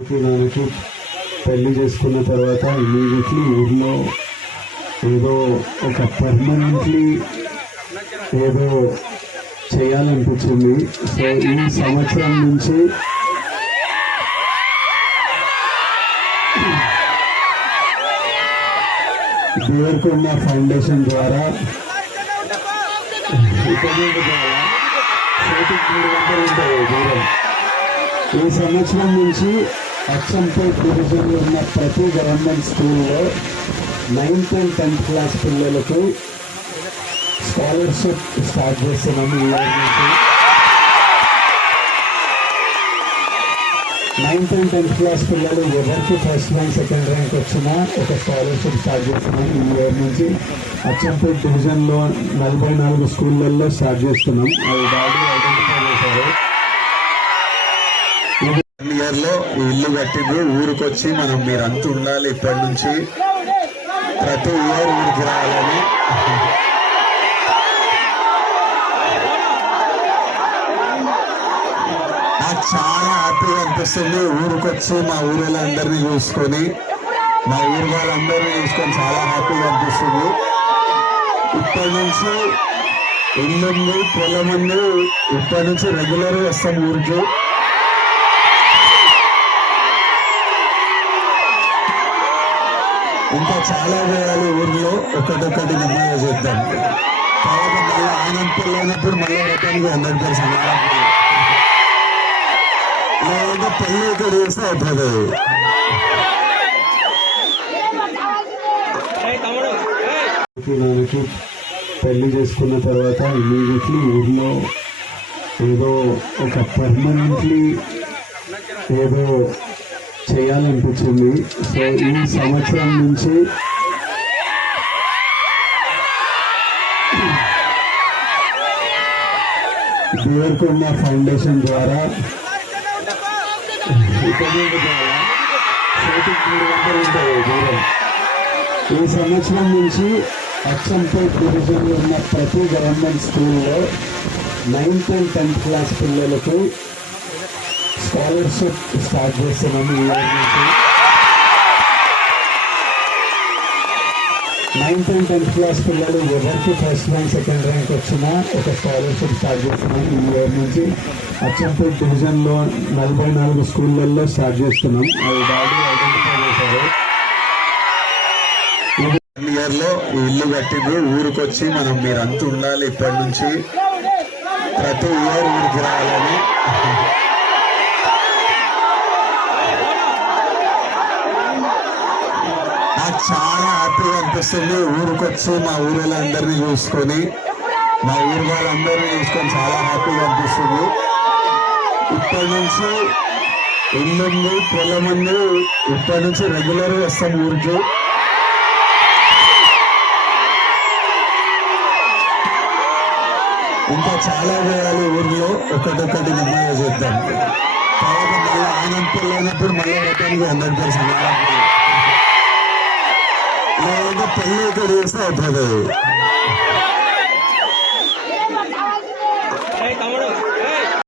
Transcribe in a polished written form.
దానికి పెళ్లి చేసుకున్న తర్వాత ఇమీడియట్లీ ఊర్లో ఏదో ఒక పర్మనెంట్లీ ఏదో చేయాలనిపించింది. సో ఈ సంవత్సరం నుంచి దేవరకొండ ఫౌండేషన్ ద్వారా ఈ సంవత్సరం నుంచి అచ్చంపేట్ డివిజన్లో ఉన్న ప్రతి గవర్నమెంట్ స్కూల్లో 9th and 10th క్లాస్ పిల్లలకు స్కాలర్షిప్ స్టార్ట్ చేస్తున్నాము. ఈ రోజు నుంచి 9th and 10th క్లాస్ పిల్లలు ఎవరికి ఫస్ట్ ర్యాంక్ సెకండ్ ర్యాంక్ వచ్చినా ఒక స్కాలర్షిప్ స్టార్ట్ చేస్తున్నాం. ఈ ఇయర్ నుంచి అచ్చంపేట్ డివిజన్లో 44 స్కూళ్ళల్లో స్టార్ట్ చేస్తున్నాం. అవి బాగా ఐడెంటిఫై చేశారు. ఇయర్ లో ఇల్లు కట్టిండ్రు, ఊరికి వచ్చి మనం మీరంతా ఉండాలి, ఇప్పటి నుంచి ప్రతి ఇయర్ ఊరికి రావాలని. నాకు చాలా హ్యాపీగా అనిపిస్తుంది. ఊరికి వచ్చి మా ఊళ్ళందరినీ చూసుకొని మా ఊరు వాళ్ళందరినీ చూసుకొని చాలా హ్యాపీగా అనిపిస్తుంది. ఇప్పటి నుంచి ఇల్లుంది, పొలం ఉంది, ఇప్పటి నుంచి రెగ్యులర్ వస్తాం ఊరికి. ఇంకా చాలా వేయాలి ఊర్లో, ఒకటొక్కటి నిర్ణయం చేద్దాం. తర్వాత మళ్ళీ ఆనంద్ పెళ్ళైనప్పుడు మళ్ళీ రిటర్న్ 100% లేదా పెళ్ళి ఇక్కడ చేస్తే అవుతుంది. దానికి పెళ్లి చేసుకున్న తర్వాత ఇమీడియట్లీ ఊర్లో ఏదో ఒక పర్మనెంట్లీ ఏదో చేయాలనిపించింది. సో ఈ సంవత్సరం నుంచి దేవరకొండ ఫౌండేషన్ ద్వారా ఈ సంవత్సరం నుంచి అచ్చంపేట్ డివిజన్లో ఉన్న ప్రతి గవర్నమెంట్ స్కూల్లో 9th and 10th క్లాస్ పిల్లలకు స్కాలర్షిప్ స్టార్ట్ చేస్తున్నాము. ఈ రోజు నుంచి 9th and 10th క్లాస్ పిల్లలు ఎవరికి ఫస్ట్ ర్యాంక్ సెకండ్ ర్యాంక్ వచ్చినా ఒక స్కాలర్షిప్ స్టార్ట్ చేస్తున్నాం. ఈ ఇయర్ నుంచి అచ్చంపేట్ డివిజన్లో 44 స్కూళ్ళల్లో స్టార్ట్ చేస్తున్నాం. అవి బాగా ఐడెంటిఫై చేశారు. ఇయర్ లో ఇల్లు కట్టిండ్రు, ఊరికి వచ్చి మనం మీరంతా ఉండాలి, ఇప్పటి నుంచి ప్రతి ఇయర్ ఊరికి రావాలని. నాకు చాలా హ్యాపీగా అనిపిస్తుంది. ఊరికి వచ్చి మా ఊళ్ళందరినీ చూసుకొని మా ఊరు వాళ్ళందరినీ చూసుకొని చాలా హ్యాపీగా అనిపిస్తుంది. ఇప్పటి నుంచి ఇల్లుంది, పొలం ఉంది, ఇప్పటి నుంచి రెగ్యులర్ వస్తాం ఊరికి. ఇంకా చాలా వేయాలి ఊర్లో, ఒకటొక్కటి నిర్ణయం చేద్దాం. తర్వాత మళ్ళీ ఆనంద్ పెళ్ళైనప్పుడు మళ్ళీ రిటర్న్ 100% లేదా పెళ్ళి ఇక్కడ చేస్తే అవుతుంది.